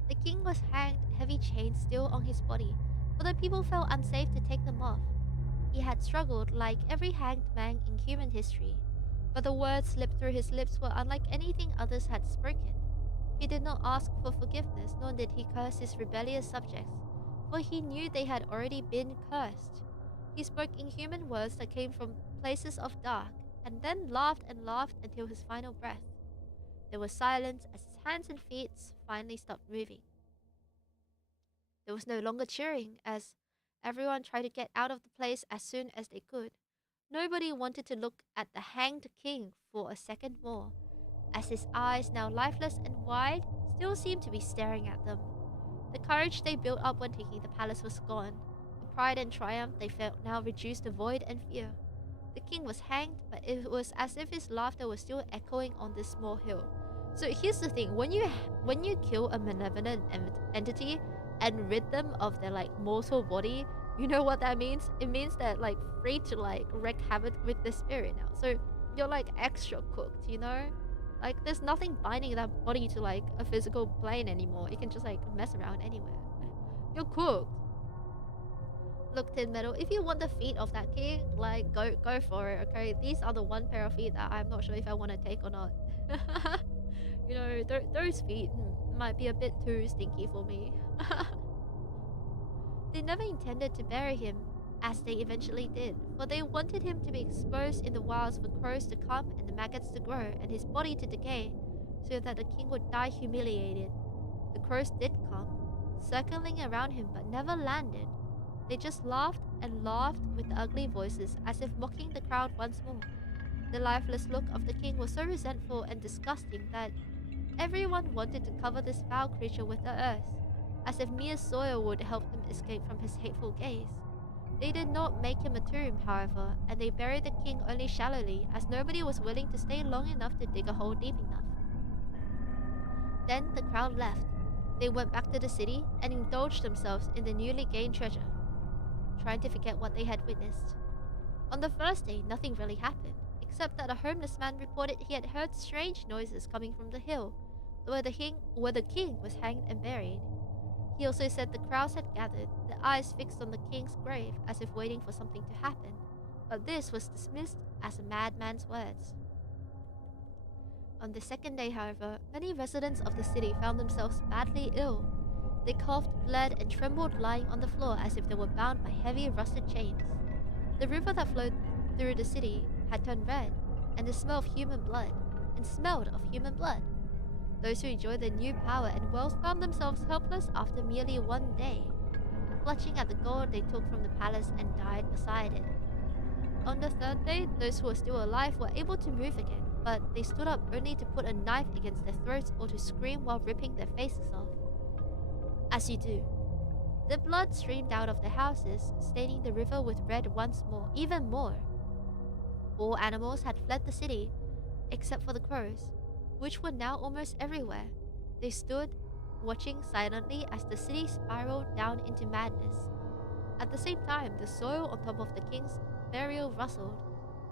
The king was hanged, heavy chains still on his body, for the people felt unsafe to take them off. He had struggled like every hanged man in human history, but the words slipped through his lips were unlike anything others had spoken. He did not ask for forgiveness, nor did he curse his rebellious subjects, for he knew they had already been cursed. He spoke inhuman words that came from places of dark, and then laughed and laughed until his final breath. There was silence as his hands and feet finally stopped moving. There was no longer cheering, as everyone tried to get out of the place as soon as they could. Nobody wanted to look at the hanged king for a second more, as his eyes, now lifeless and wide, still seemed to be staring at them. The courage they built up when taking the palace was gone. The pride and triumph they felt now reduced to void and fear. The king was hanged, but it was as if his laughter was still echoing on this small hill. So here's the thing: when you kill a malevolent entity and rid them of their like mortal body, you know what that means? It means that like free to like wreak havoc with the spirit now. So you're like extra cooked, you know? Like there's nothing binding that body to like a physical plane anymore. You can just like mess around anywhere. You're cooked. Look, Tin Metal, if you want the feet of that king, like go for it, okay? These are the one pair of feet that I'm not sure if I want to take or not. You know, those feet might be a bit too stinky for me. They never intended to bury him, as they eventually did, for they wanted him to be exposed in the wilds for crows to come and the maggots to grow and his body to decay, so that the king would die humiliated. The crows did come, circling around him but never landed. They just laughed and laughed with the ugly voices, as if mocking the crowd once more. The lifeless look of the king was so resentful and disgusting that everyone wanted to cover this foul creature with the earth, as if mere soil would help them escape from his hateful gaze. They did not make him a tomb, however, and they buried the king only shallowly, as nobody was willing to stay long enough to dig a hole deep enough. Then the crowd left. They went back to the city and indulged themselves in the newly gained treasure, trying to forget what they had witnessed. On the first day, nothing really happened, except that a homeless man reported he had heard strange noises coming from the hill, where the king was hanged and buried. He also said the crowds had gathered, their eyes fixed on the king's grave as if waiting for something to happen, but this was dismissed as a madman's words. On the second day, however, many residents of the city found themselves badly ill. They coughed, bled, and trembled lying on the floor as if they were bound by heavy rusted chains. The river that flowed through the city had turned red, and smelled of human blood. Those who enjoyed their new power and wealth found themselves helpless after merely one day, clutching at the gold they took from the palace and died beside it. On the third day, those who were still alive were able to move again, but they stood up only to put a knife against their throats or to scream while ripping their faces off. As you do. The blood streamed out of the houses, staining the river with red once more, even more. All animals had fled the city, except for the crows, which were now almost everywhere. They stood, watching silently as the city spiraled down into madness. At the same time, the soil on top of the king's burial rustled.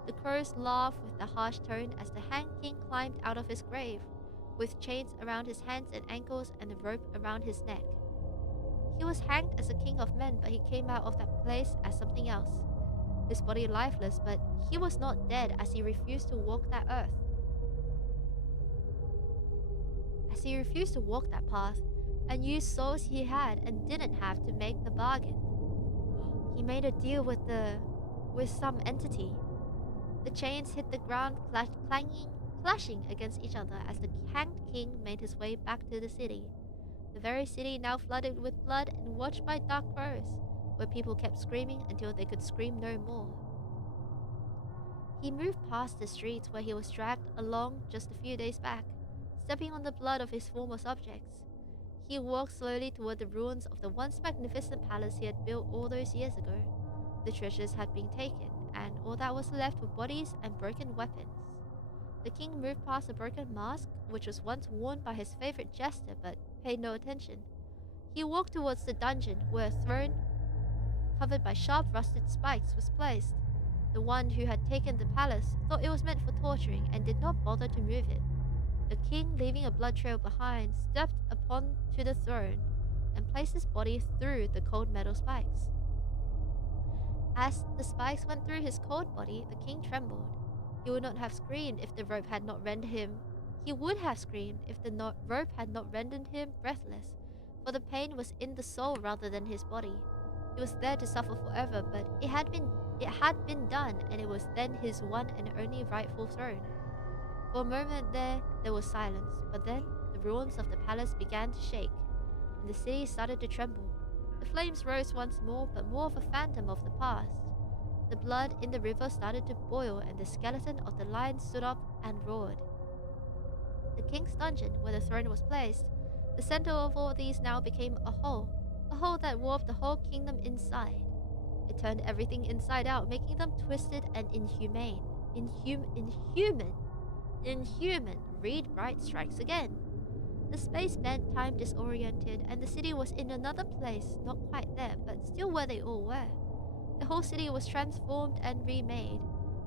The crows laughed with a harsh tone as the hanged king climbed out of his grave, with chains around his hands and ankles and a rope around his neck. He was hanged as a king of men, but he came out of that place as something else. His body lifeless, but he was not dead, as he refused to walk that earth. As he refused to walk that path, and use souls he had and didn't have to make the bargain. He made a deal with some entity. The chains hit the ground, clashing against each other as the hanged king made his way back to the city. The very city now flooded with blood and watched by dark crows, where people kept screaming until they could scream no more. He moved past the streets where he was dragged along just a few days back, stepping on the blood of his former subjects. He walked slowly toward the ruins of the once magnificent palace he had built all those years ago. The treasures had been taken, and all that was left were bodies and broken weapons. The king moved past a broken mask, which was once worn by his favorite jester, but paid no attention. He walked towards the dungeon, where a throne covered by sharp rusted spikes was placed. The one who had taken the palace thought it was meant for torturing and did not bother to move it. The king, leaving a blood trail behind, stepped upon to the throne and placed his body through the cold metal spikes. As the spikes went through his cold body, the king trembled. He would not have screamed if the rope had not rendered him. He would have screamed if the rope had not rendered him breathless, for the pain was in the soul rather than his body. He was there to suffer forever, but it had been done, and it was then his one and only rightful throne. For a moment there was silence, but then the ruins of the palace began to shake, and the city started to tremble. The flames rose once more, but more of a phantom of the past. The blood in the river started to boil, and the skeleton of the lion stood up and roared. The king's dungeon, where the throne was placed, the center of all these now became a hole that warped the whole kingdom inside. It turned everything inside out, making them twisted and inhumane. Inhuman. Read Bright strikes again. The space bent, time disoriented, and the city was in another place, not quite there, but still where they all were. The whole city was transformed and remade.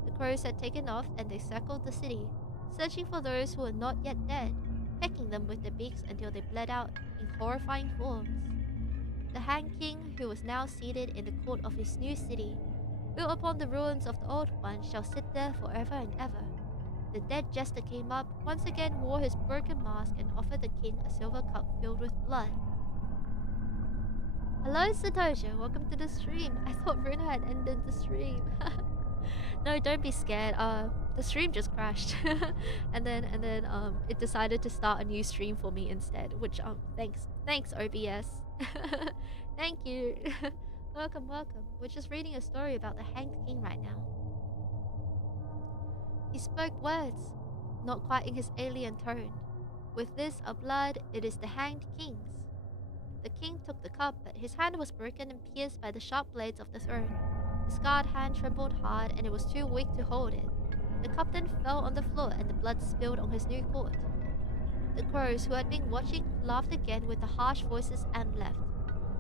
The crows had taken off and they circled the city, searching for those who were not yet dead, pecking them with their beaks until they bled out in horrifying forms. The Hanged King, who was now seated in the court of his new city, built upon the ruins of the old one, shall sit there forever and ever. The dead jester came up, once again wore his broken mask, and offered the king a silver cup filled with blood. Hello, Satoshi. Welcome to the stream. I thought Ruuna had ended the stream. No, don't be scared. The stream just crashed, and then it decided to start a new stream for me instead. Which thanks OBS. Thank you. Welcome. We're just reading a story about the Hanged King right now. He spoke words, not quite in his alien tone. With this of blood, it is the Hanged King's. The king took the cup, but his hand was broken and pierced by the sharp blades of the throne. The scarred hand trembled hard, and it was too weak to hold it. The cup then fell on the floor, and the blood spilled on his new court. The crows, who had been watching, laughed again with the harsh voices and left.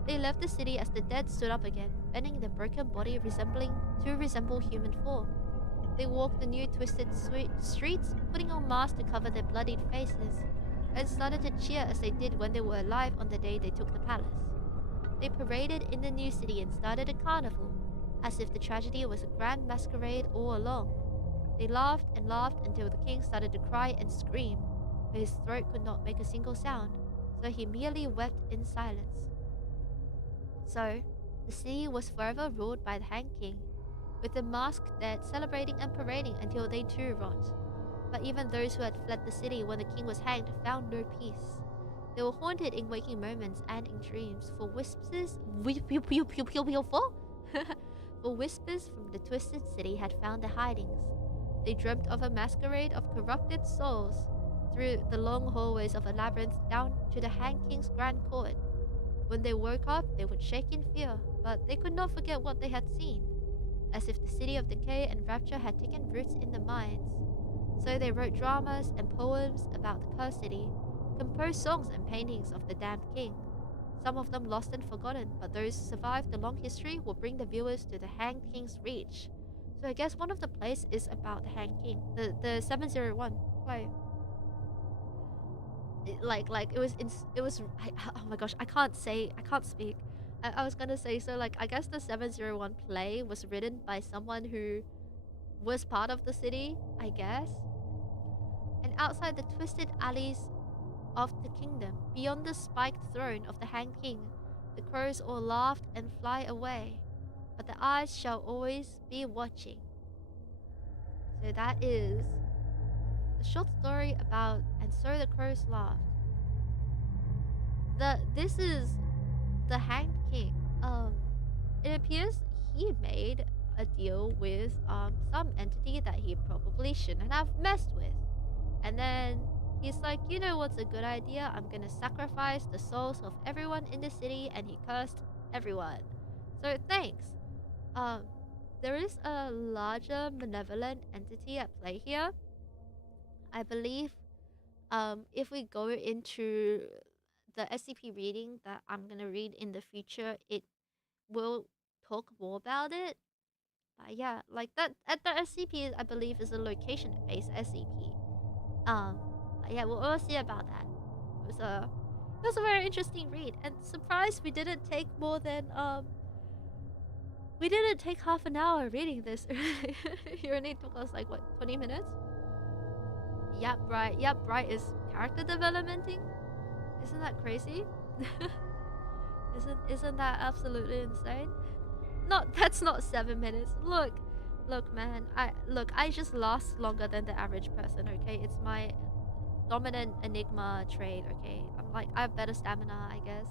They left the city as the dead stood up again, bending their broken body to resemble human form. They walked the new twisted streets, putting on masks to cover their bloodied faces, and started to cheer as they did when they were alive on the day they took the palace. They paraded in the new city and started a carnival, as if the tragedy was a grand masquerade all along. They laughed and laughed until the king started to cry and scream, but his throat could not make a single sound, so he merely wept in silence. So, the city was forever ruled by the Hanged King, with the masked dead celebrating and parading until they too rot. But even those who had fled the city when the king was hanged found no peace. They were haunted in waking moments and in dreams, for whispers from the twisted city had found their hidings. They dreamt of a masquerade of corrupted souls through the long hallways of a labyrinth down to the Hanged King's grand court. When they woke up, they would shake in fear, but they could not forget what they had seen, as if the city of decay and rapture had taken roots in their minds. So they wrote dramas and poems about the cursed city, composed songs and paintings of the damned king. Some of them lost and forgotten, but those who survived the long history will bring the viewers to the Hanged King's reach. So I guess one of the plays is about the Hanged King, the 701 play. Oh my gosh, I can't speak. I was gonna say, so like, I guess the 701 play was written by someone who was part of the city, I guess. And outside the twisted alleys of the kingdom, beyond the spiked throne of the Hanged King, the crows all laughed and fly away, but the eyes shall always be watching. So that is a short story about And So the Crows Laughed. This is the Hanged King. It appears he made a deal with some entity that he probably shouldn't have messed with. And then he's like, you know what's a good idea? I'm gonna sacrifice the souls of everyone in the city, and he cursed everyone. So thanks. There is a larger malevolent entity at play here. I believe if we go into the SCP reading that I'm gonna read in the future, it will talk more about it. But yeah, like that at the SCP, I believe, is a location-based SCP. But yeah, we'll see about that. It was a very interesting read, and surprised we didn't take more than We didn't take half an hour reading this. You only took us like what, 20 minutes? Yep, right. Yep, right is character developmenting. Isn't that crazy? Isn't that absolutely insane? Not that's not 7 minutes. Look, man. I just last longer than the average person. Okay, it's my dominant enigma trait. Okay, I have better stamina, I guess.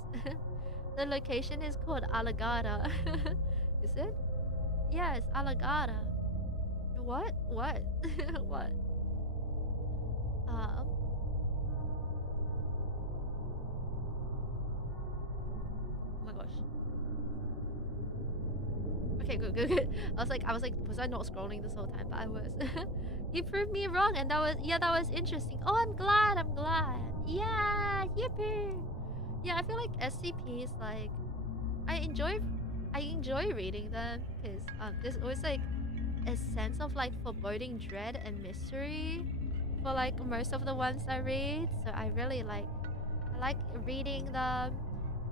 The location is called Alagada. Is it? Yeah, it's Alagada. What? What? What? Um. Oh my gosh. Okay, good. Was I not scrolling this whole time? But I was. You proved me wrong, and that was interesting. Oh, I'm glad. Yeah, yippee. Yeah, I feel like SCPs, like, I enjoy, reading them because there's always like a sense of like foreboding dread and mystery for like most of the ones I read. So I like reading them,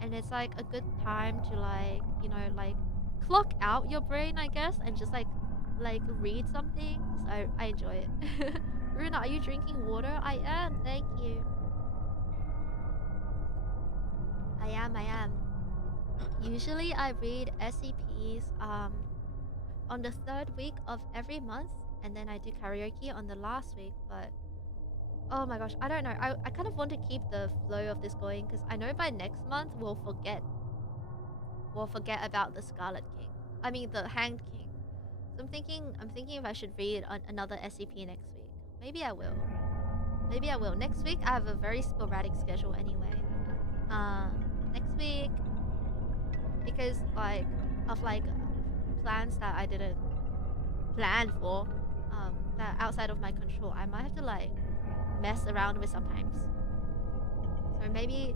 and it's like a good time to like, like clock out your brain, I guess, and just like read something. So I enjoy it. Runa, are you drinking water? I am, thank you. I am. Usually I read SCPs on the third week of every month, and then I do karaoke on the last week. But oh my gosh, I don't know. I kind of want to keep the flow of this going because I know by next month we'll forget about the Scarlet King. I mean the Hanged King. So I'm thinking if I should read another SCP next week. Maybe I will. Next week I have a very sporadic schedule anyway. Next week, because like of like plans that I didn't plan for, that are outside of my control, I might have to like mess around with sometimes. So maybe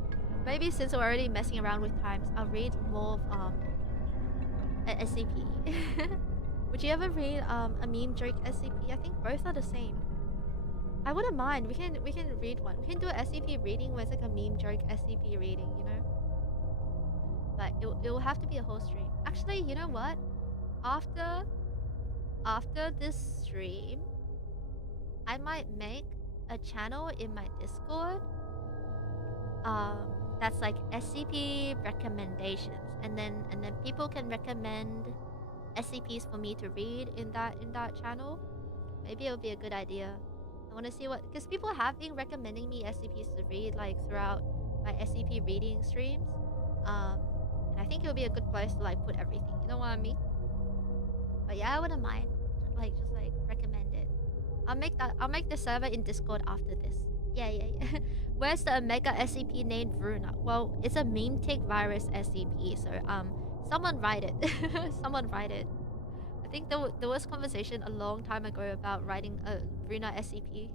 since we're already messing around with times, I'll read more of a SCP. Would you ever read a meme joke SCP? I think both are the same. I wouldn't mind. We can read one. We can do an SCP reading where it's like a meme joke SCP reading, you know? But it will have to be a whole stream. Actually, you know what? After this stream, I might make a channel in my Discord. That's like SCP recommendations, and then people can recommend SCPs for me to read in that channel. Maybe it would be a good idea. I want to see because people have been recommending me SCPs to read like throughout my SCP reading streams. And I think it would be a good place to like put everything. You know what I mean? But yeah, I wouldn't mind. Just like recommend it. I'll make the server in Discord after this. Yeah. Where's the Omega SCP named Ruuna? Well, it's a meme tick virus SCP, so someone write it. Someone write it. I think there was conversation a long time ago about writing a Ruuna SCP.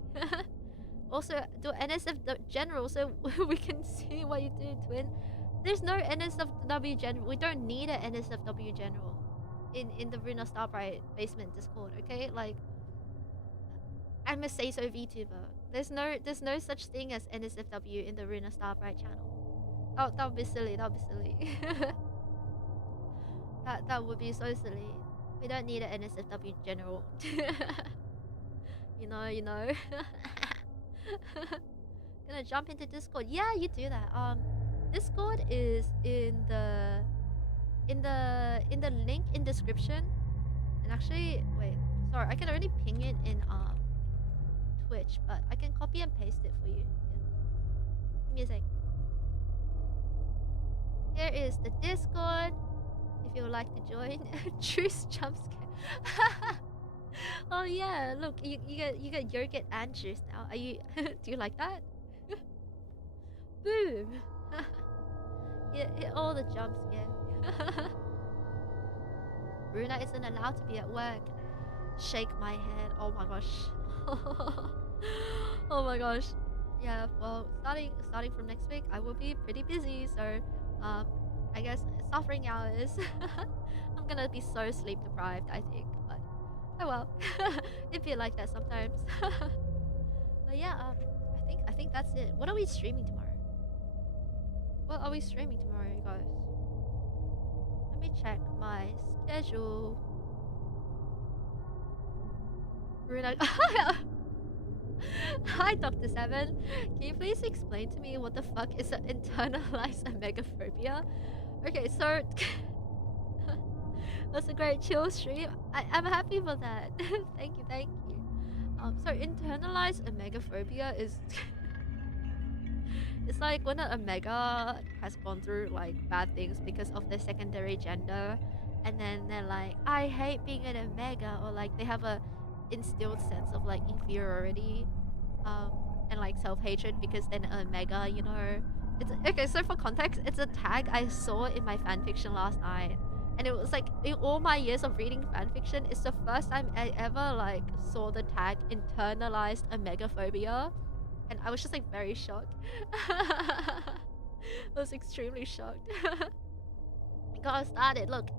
Also, do NSF general so we can see what you do, twin. There's no NSFW general. We don't need an NSFW general in the Ruuna Starbright basement Discord, okay? Like, I'm a say so VTuber. There's no such thing as NSFW in the Ruuna Starbright channel. Oh, that would be silly. That would be so silly. We don't need an NSFW general. you know. Gonna jump into Discord. Yeah, you do that. Discord is in the link in description. And actually, wait, sorry, I can already ping it in Twitch, but I can copy and paste it for you. Yeah. Give me a sec. Here is the Discord. If you would like to join. Truce jump scare. Oh yeah, look, you get yogurt and juice now. Are you do you like that? Boom. Hit all the jump scare. Ruuna isn't allowed to be at work. Shake my head. Oh my gosh. Oh my gosh. Yeah, well, starting from next week, I will be pretty busy, so I guess suffering hours. I'm gonna be so sleep deprived, I think, but oh well. It'd be like that sometimes. But yeah, I think that's it. What are we streaming tomorrow? What are we streaming tomorrow, you guys? Let me check. my schedule. Ruuna. Hi, Dr. Seven. Can you please explain to me what the fuck is an internalized omegaphobia? Okay, so that's a great chill stream. I'm happy for that. Thank you, thank you. So internalized omegaphobia is it's like when an omega has gone through like bad things because of their secondary gender, and then they're like, I hate being an omega, or like they have a instilled sense of like inferiority, um, and like self-hatred because then omega, you know. It's okay. So for context, it's a tag I saw in my fanfiction last night, and it was like in all my years of reading fanfiction, it's the first time I ever like saw the tag internalized omegaphobia, and I was just like very shocked. I was extremely shocked. Got started. Look,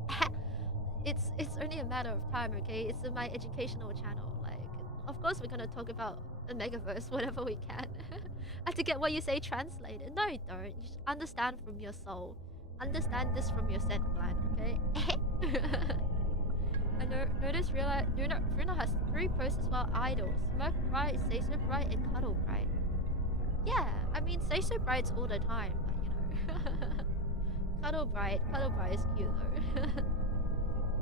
it's only a matter of time, okay? It's in my educational channel. Like, of course we're gonna talk about the megaverse whenever we can. I have to get what you say translated. No, you don't. You just understand from your soul. Understand this from your scent gland, okay? I notice Runa has 3 posts as well. Idols: Smoke Bright, Say So Bright, and Cuddle Bright. Yeah, I mean, Say So Bright's all the time, but you know. Cuddle Bright is cute though.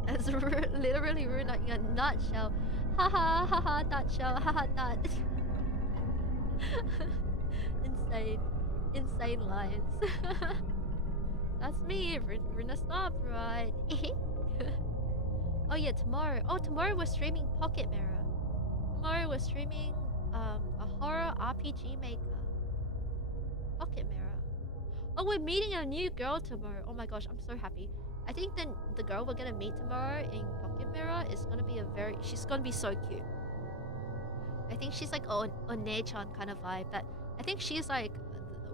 That's literally Runa in a nutshell. Haha, haha, nutshell, haha, nut. Insane. Insane lines. That's me, Ruuna Starbright. Oh yeah, tomorrow. Oh, tomorrow we're streaming Pocket Mirror. Tomorrow we're streaming a horror RPG maker. Pocket Mirror. Oh, we're meeting a new girl tomorrow. Oh my gosh, I'm so happy. I think the girl we're gonna meet tomorrow in Pocket Mirror is gonna be she's gonna be so cute. I think she's like a Onechan kind of vibe, but I think she's like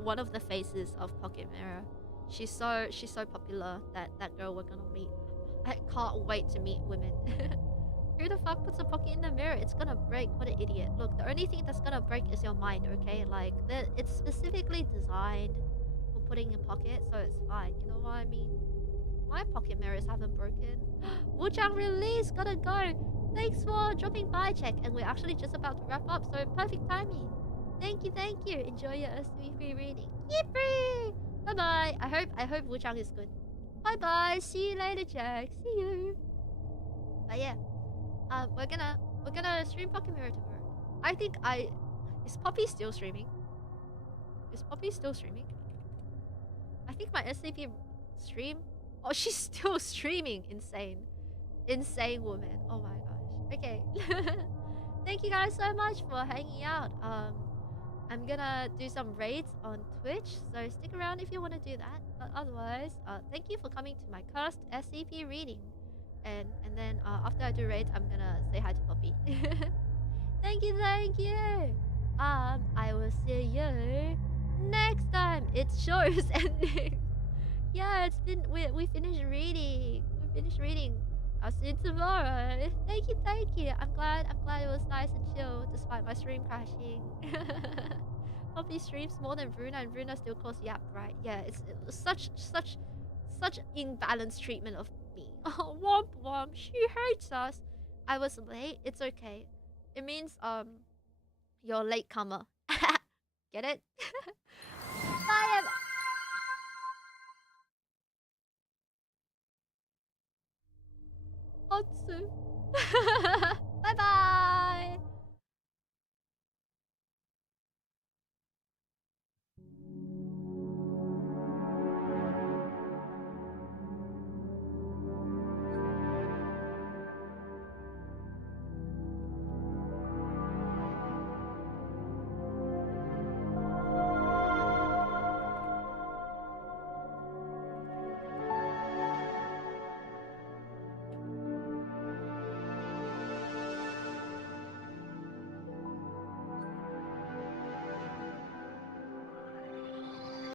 one of the faces of Pocket Mirror. She's so popular that girl we're gonna meet. I can't wait to meet women. Who the fuck puts a pocket in the mirror? It's gonna break. What an idiot. Look, the only thing that's gonna break is your mind, okay? Like, it's specifically designed for putting in pocket, so it's fine. You know what I mean? My pocket mirrors haven't broken. Wuchang release, gotta go. Thanks for dropping by, check. And we're actually just about to wrap up, so perfect timing. Thank you, thank you. Enjoy your SCP reading. Yippee! Bye bye. I hope Wuchang is good. Bye bye. See you later, Jack. See you. But yeah, we're gonna stream Pocket Mirror tomorrow. I think is Poppy still streaming? Is Poppy still streaming? I think my SCP stream. Oh, she's still streaming. Insane. Insane woman. Oh my gosh. Okay. Thank you guys so much for hanging out. I'm gonna do some raids on Twitch, so stick around if you want to do that. But otherwise, thank you for coming to my cursed SCP reading. And then after I do raids, I'm gonna say hi to Poppy. Thank you, thank you. I will see you next time. It's show's ending. Yeah, it's been we finished reading. We finished reading. I'll see you tomorrow. Thank you, thank you. I'm glad it was nice and chill despite my stream crashing. Poppy streams more than Ruuna, and Ruuna still calls Yap, right? Yeah, it's such imbalanced treatment of me. Oh, womp womp. She hates us. I was late. It's okay. It means you're a latecomer. Get it? Bye, Otsu.